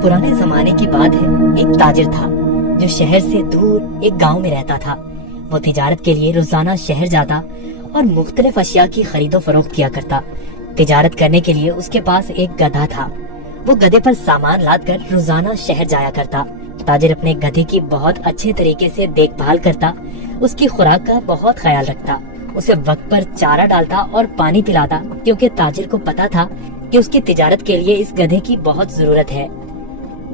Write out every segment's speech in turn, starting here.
पुराने जमाने की बात है। एक ताजिर था जो शहर से दूर एक गांव में रहता था। वो तिजारत के लिए रोजाना शहर जाता और मुख्तलिफ अशिया की खरीदो फरोख्त किया करता। तिजारत करने के लिए उसके पास एक गधा था। वो गधे पर सामान लाद कर रोजाना शहर जाया करता। ताजिर अपने गधे की बहुत अच्छे तरीके से देखभाल करता, उसकी खुराक का बहुत ख्याल रखता, उसे वक्त पर चारा डालता और पानी पिलाता, क्योंकि ताजिर को पता था कि उसकी तिजारत के लिए इस गधे की बहुत जरूरत है।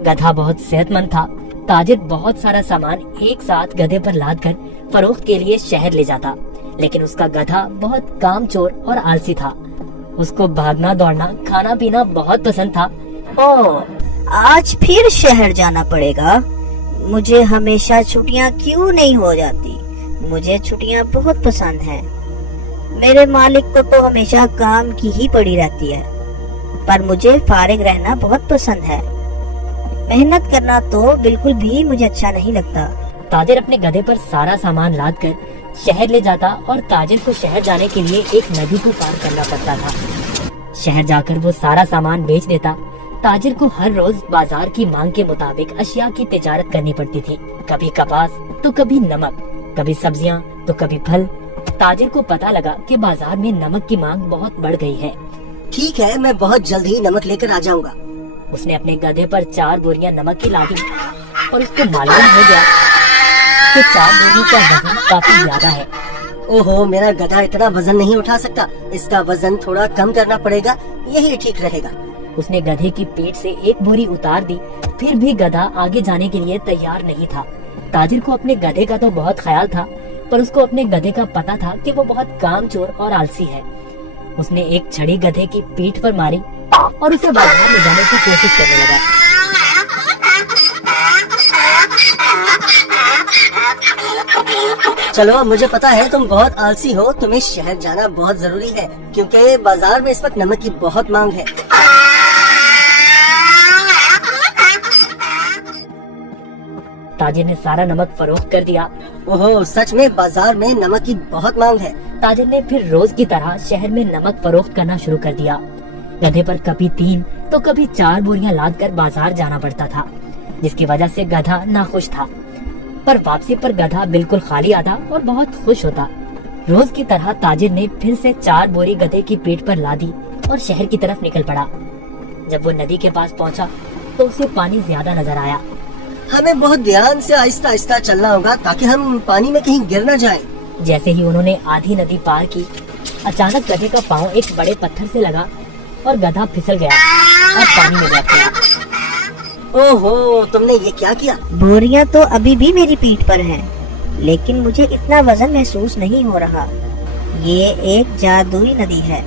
गधा बहुत सेहतमंद था। ताजिर बहुत सारा सामान एक साथ गधे पर लाद कर फरोख्त के लिए शहर ले जाता, लेकिन उसका गधा बहुत कामचोर और आलसी था। उसको भागना दौड़ना खाना पीना बहुत पसंद था। ओह, आज फिर शहर जाना पड़ेगा। मुझे हमेशा छुट्टियां क्यों नहीं हो जाती? मुझे छुट्टियां बहुत पसंद हैं। मेरे मालिक को तो हमेशा काम की ही पड़ी रहती है, पर मुझे फारिग रहना बहुत पसंद है। मेहनत करना तो बिल्कुल भी मुझे अच्छा नहीं लगता। ताजिर अपने गधे पर सारा सामान लाद कर शहर ले जाता और ताजिर को शहर जाने के लिए एक नदी को पार करना पड़ता था। शहर जाकर वो सारा सामान बेच देता। ताजिर को हर रोज बाजार की मांग के मुताबिक अशिया की तिजारत करनी पड़ती थी। कभी कपास तो कभी नमक, कभी सब्जियां तो कभी फल। ताजिर को पता लगा कि बाजार में नमक की मांग बहुत बढ़ गई है। ठीक है, मैं बहुत जल्द ही नमक लेकर आ जाऊंगा। उसने अपने गधे पर 4 बोरियां नमक की लादी और उसको मालूम हो गया कि 4 बोरियों का वजन काफी ज्यादा है। ओहो, मेरा गधा इतना वजन नहीं उठा सकता। इसका वजन थोड़ा कम करना पड़ेगा, यही ठीक रहेगा। उसने गधे की पीठ से एक बोरी उतार दी, फिर भी गधा आगे जाने के लिए तैयार नहीं था। ताजिर को अपने गधे का तो बहुत ख्याल था, पर उसको अपने गधे का पता था कि वो बहुत कामचोर और आलसी है। उसने एक छड़ी गधे की पीठ पर मारी और उसे बाजार ले जाने की कोशिश करने लगा। चलो, मुझे पता है तुम बहुत आलसी हो। तुम्हें शहर जाना बहुत जरूरी है, क्योंकि बाजार में इस वक्त नमक की बहुत मांग है। ताजिर ने सारा नमक फरोख्त कर दिया। ओहो, सच में बाजार में नमक की बहुत मांग है। ताजिर ने फिर रोज की तरह शहर में नमक फरोख्त करना शुरू कर दिया। गधे पर कभी 3 तो कभी 4 बोरियां लाद कर बाजार जाना पड़ता था, जिसकी वजह से गधा नाखुश था। पर वापसी पर गधा बिल्कुल खाली आता और बहुत खुश होता। रोज की तरह ताजिर ने फिर से 4 बोरी गधे की पीठ पर लादी और शहर की तरफ निकल पड़ा। जब वो नदी के पास पहुंचा तो उसे पानी ज्यादा नजर आया। हमें बहुत ध्यान से आहिस्ता आहिस्ता चलना होगा ताकि हम पानी में कहीं गिर न जाएं। जैसे ही उन्होंने आधी नदी पार की, अचानक गधे का पाँव एक बड़े पत्थर से लगा और गधा फिसल गया और पानी में बैठ गया। ओहो, तुमने ये क्या किया? बोरियां तो अभी भी मेरी पीठ पर हैं, लेकिन मुझे इतना वजन महसूस नहीं हो रहा। ये एक जादुई नदी है।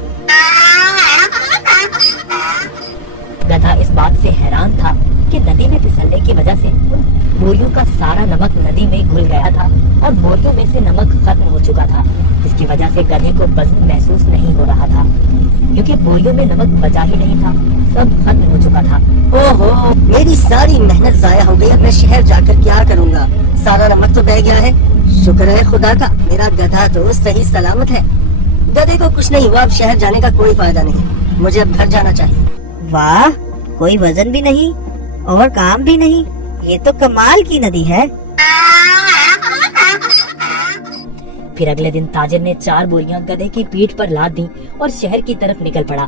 गधा इस बात से हैरान था कि नदी में फिसलने की वजह से उन बोरियों का सारा नमक नदी में घुल गया था और बोरियों में से नमक खत्म हो चुका था, जिसकी वजह से गधे को वजन महसूस नहीं हो रहा था, क्योंकि बोरियों में नमक बचा ही नहीं था, सब खत्म हो चुका था। ओहो, मेरी सारी मेहनत जाया हो गई। अब मैं शहर जाकर क्या करूँगा? सारा नमक तो बह गया है। शुक्र है खुदा का, मेरा गधा तो सही सलामत है। गधे को कुछ नहीं हुआ। अब शहर जाने का कोई फायदा नहीं। मुझे अब घर जाना चाहिए। वाह, कोई वजन भी नहीं और काम भी नहीं। ये तो कमाल की नदी है। फिर अगले दिन ताजिर ने 4 बोरियां गधे की पीठ पर लाद दी और शहर की तरफ निकल पड़ा।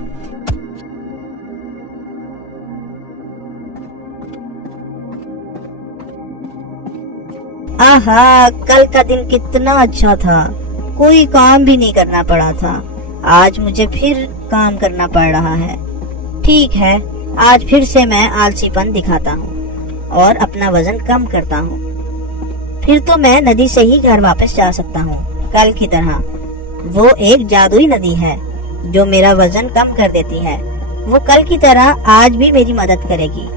आहा, कल का दिन कितना अच्छा था। कोई काम भी नहीं करना पड़ा था। आज मुझे फिर काम करना पड़ रहा है। ठीक है, आज फिर से मैं आलसीपन दिखाता हूँ और अपना वजन कम करता हूँ। फिर तो मैं नदी से ही घर वापस जा सकता हूँ, कल की तरह। वो एक जादुई नदी है जो मेरा वजन कम कर देती है। वो कल की तरह आज भी मेरी मदद करेगी।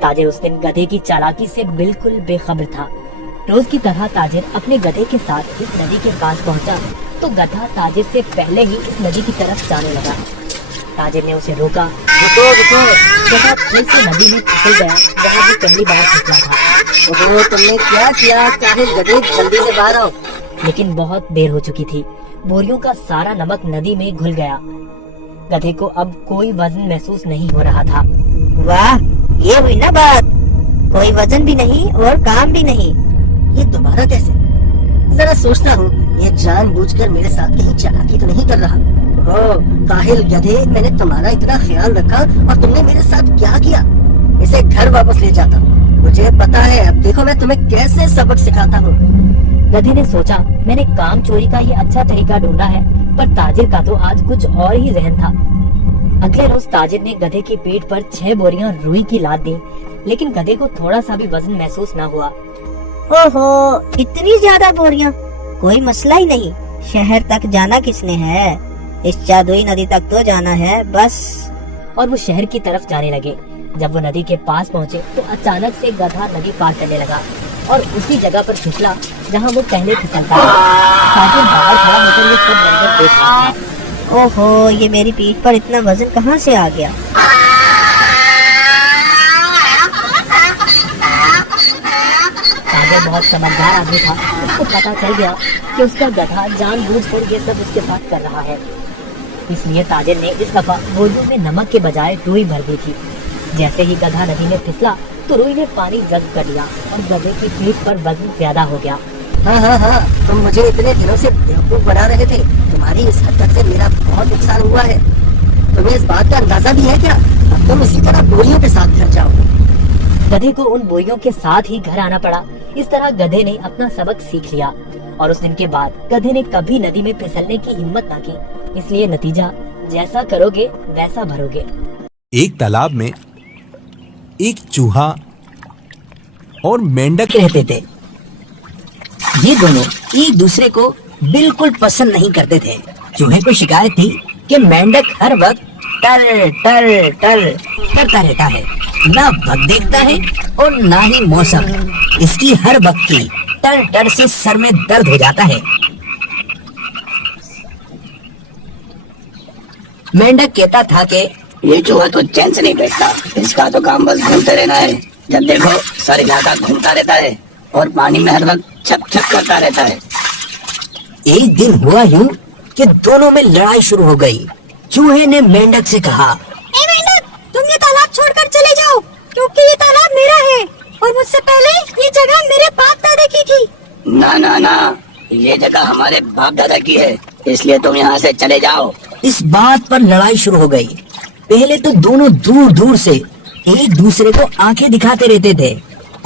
ताजिर उस दिन गधे की चालाकी से बिल्कुल बेखबर था। रोज की तरह ताजिर अपने गधे के साथ इस नदी के पास पहुंचा तो गधा ताजिर से पहले ही इस नदी की तरफ जाने लगा। ताजिर ने उसे रोका। रुको रुको। गधा फिर से नदी में फिसल गया जहाँ वो पहली बार फिसला था। ओहो, तुमने क्या किया? काहे गधे, जल्दी से बाहर आओ। लेकिन बहुत देर हो चुकी थी। बोरियों का सारा नमक नदी में घुल गया। गधे को अब कोई वजन महसूस नहीं हो रहा था। वाह, ये हुई ना बात, कोई वजन भी नहीं और काम भी नहीं। ये दोबारा कैसे? जरा सोचता हूँ, ये जानबूझकर मेरे साथ कहीं चालाकी तो नहीं कर रहा। ओ काहिल गधे, मैंने तुम्हारा इतना ख्याल रखा और तुमने मेरे साथ क्या किया? इसे घर वापस ले जाता हूँ, मुझे पता है। अब देखो मैं तुम्हें कैसे सबक सिखाता हूँ। गधे ने सोचा, मैंने काम चोरी का ये अच्छा तरीका ढूंढा है, पर ताजिर का तो आज कुछ और ही जहन था। अगले रोज ताजिर ने गधे की पीठ पर 6 बोरियां रुई की लाद दी, लेकिन गधे को थोड़ा सा भी वजन महसूस न हुआ। ओहो, इतनी ज्यादा बोरियां? कोई मसला ही नहीं। शहर तक जाना किसने है? इस जादुई नदी तक तो जाना है बस। और वो शहर की तरफ जाने लगे। जब वो नदी के पास पहुँचे तो अचानक से गधा नदी पार करने लगा और उसी जगह पर फिसला जहाँ वो पहले फिसलता था। ताजिर बाहर खड़ा होकर ये सब मंजर देख रहा था। ओहो, ये मेरी पीठ पर इतना वजन कहाँ से आ गया? ताजिर बहुत समझदार आदमी था। उसको पता चल गया कि उसका गधा जानबूझकर ये सब उसके साथ कर रहा है। इसलिए ताजिर ने इस दफा बोरियों में नमक के बजाय रुई भर दी थी। जैसे ही गधा नदी में फिसला तो रुई ने पानी जब्त कर लिया और गधे की पीठ पर वजन ज्यादा हो गया। हाँ, तुम मुझे इतने दिनों से बेवकूफ बना रहे थे। तुम्हारी इस हरकत से मेरा बहुत नुकसान हुआ है। तुम्हें इस बात का अंदाजा भी है क्या? अब तुम इसी तरह बोरियों के साथ घर जाओगे। गधे को उन बोरियों के साथ ही घर आना पड़ा। इस तरह गधे ने अपना सबक सीख लिया और उस दिन के बाद गधे ने कभी नदी में फिसलने की हिम्मत न की। इसलिए नतीजा, जैसा करोगे वैसा भरोगे। एक तालाब में एक चूहा और मेंढक रहते थे। ये दोनों एक दूसरे को बिल्कुल पसंद नहीं करते थे। चूहे को शिकायत थी कि मेंढक हर वक्त टर टर टर करता रहता है, ना वक्त देखता है और ना ही मौसम। इसकी हर वक्त की टर टर से सर में दर्द हो जाता है। मेंढक कहता था कि ये चूहा तो चैन से नहीं बैठता, इसका तो काम बस घूमते रहना है। जब देखो सारी इलाका घूमता रहता है और पानी में हर वक्त छप छप करता रहता है। एक दिन हुआ यूं कि दोनों में लड़ाई शुरू हो गई। चूहे ने मेंढक से कहा, ए मेंढक, तुम ये तालाब छोड़कर चले जाओ, क्योंकि ये तालाब मेरा है और मुझसे पहले ये जगह मेरे बाप दादा की थी। ना ना ना, ये जगह हमारे बाप दादा की है, इसलिए तुम यहाँ से चले जाओ। इस बात पर लड़ाई शुरू हो गई। पहले तो दोनों दूर दूर से एक दूसरे को आंखें दिखाते रहते थे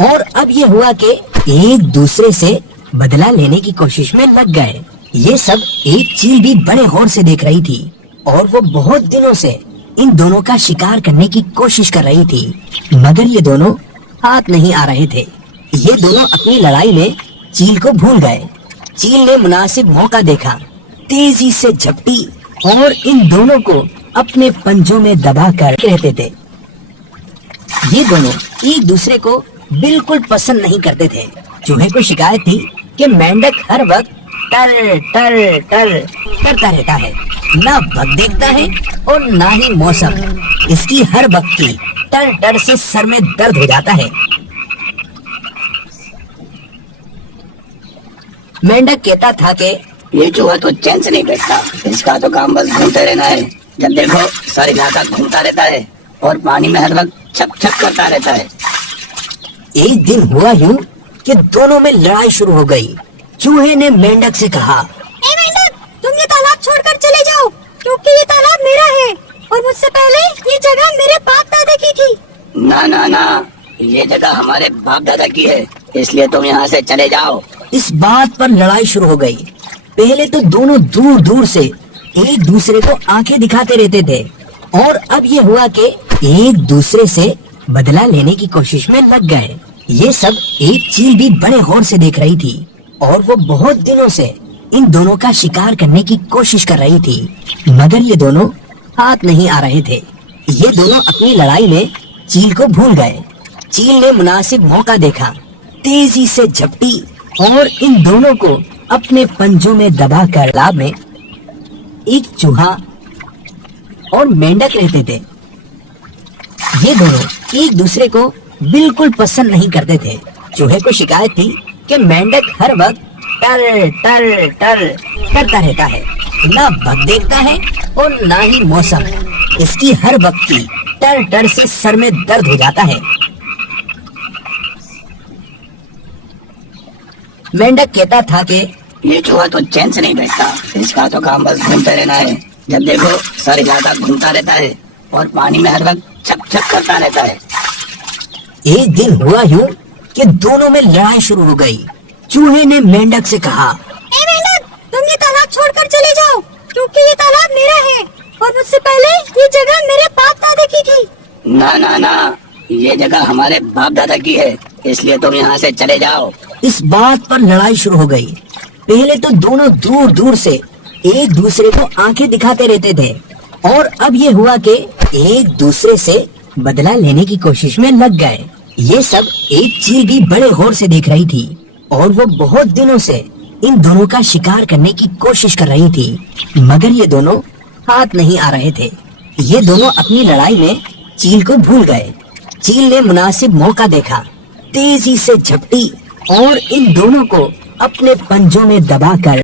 और अब ये हुआ कि एक दूसरे से बदला लेने की कोशिश में लग गए। ये सब एक चील भी बड़े गौर से देख रही थी और वो बहुत दिनों से इन दोनों का शिकार करने की कोशिश कर रही थी, मगर ये दोनों हाथ नहीं आ रहे थे। ये दोनों अपनी लड़ाई में चील को भूल गए। चील ने मुनासिब मौका देखा, तेजी से झपटी और इन दोनों को अपने पंजों में दबा कर रहते थे। ये दोनों एक दूसरे को बिल्कुल पसंद नहीं करते थे। चूहे को शिकायत थी कि मेंढक हर वक्त टर टर टर करता रहता है, ना वक्त देखता है और ना ही मौसम। इसकी हर वक्त की टर टर से सर में दर्द हो जाता है। मेंढक कहता था कि ये चूहा तो चैन से नहीं बैठता, इसका तो काम बस घूमते रहना है। जब देखो सारी इलाका घूमता रहता है और पानी में हर वक्त छप छप करता रहता है। एक दिन हुआ यूं कि दोनों में लड़ाई शुरू हो गई। चूहे ने मेंढक से कहा, ए मेंढक, तुम ये तालाब छोड़कर चले जाओ, क्योंकि ये तालाब मेरा है और मुझसे पहले ये जगह मेरे बाप दादा की थी। ना ना ना, ये जगह हमारे बाप दादा की है, इसलिए तुम यहाँ से चले जाओ। इस बात पर लड़ाई शुरू हो गई। पहले तो दोनों दूर दूर से एक दूसरे को आंखें दिखाते रहते थे और अब ये हुआ कि एक दूसरे से बदला लेने की कोशिश में लग गए। ये सब एक चील भी बड़े गौर से देख रही थी और वो बहुत दिनों से इन दोनों का शिकार करने की कोशिश कर रही थी, मगर ये दोनों हाथ नहीं आ रहे थे। ये दोनों अपनी लड़ाई में चील को भूल गए। चील ने मुनासिब मौका देखा, तेजी से झपटी और इन दोनों को अपने पंजों में दबाकर तालाब में एक चूहा और मेंढक रहते थे। ये दोनों एक दूसरे को बिल्कुल पसंद नहीं करते थे। चूहे को शिकायत थी कि मेंढक हर वक्त टर टर टर करता रहता है, ना वक्त देखता है और ना ही मौसम। इसकी हर वक्त की डर डर से सर में दर्द हो जाता है। मेंढक कहता था कि ये चूहा तो चैन से नहीं बैठता, इसका तो काम बस घूमते रहना है। जब देखो सारी रात घूमता रहता है और पानी में हर वक्त छप छप करता रहता है। एक दिन हुआ यूं कि दोनों में लड़ाई शुरू हो गई। चूहे ने मेंढक से कहा, ए मेंढक, तुम ये तालाब छोड़कर चले जाओ, क्योंकि ये तालाब मेरा है और मुझसे पहले ये जगह मेरे बाप दादा की थी। ना ना ना, ये जगह हमारे बाप दादा की है, इसलिए तुम यहाँ से चले जाओ। इस बात पर लड़ाई शुरू हो गई। पहले तो दोनों दूर दूर से एक दूसरे को आंखें दिखाते रहते थे और अब ये हुआ कि एक दूसरे से बदला लेने की कोशिश में लग गए। ये सब एक चील भी बड़े गौर से देख रही थी और वो बहुत दिनों से इन दोनों का शिकार करने की कोशिश कर रही थी, मगर ये दोनों हाथ नहीं आ रहे थे। ये दोनों अपनी लड़ाई में चील को भूल गए। चील ने मुनासिब मौका देखा, तेजी से झपटी और इन दोनों को अपने पंजों में दबाकर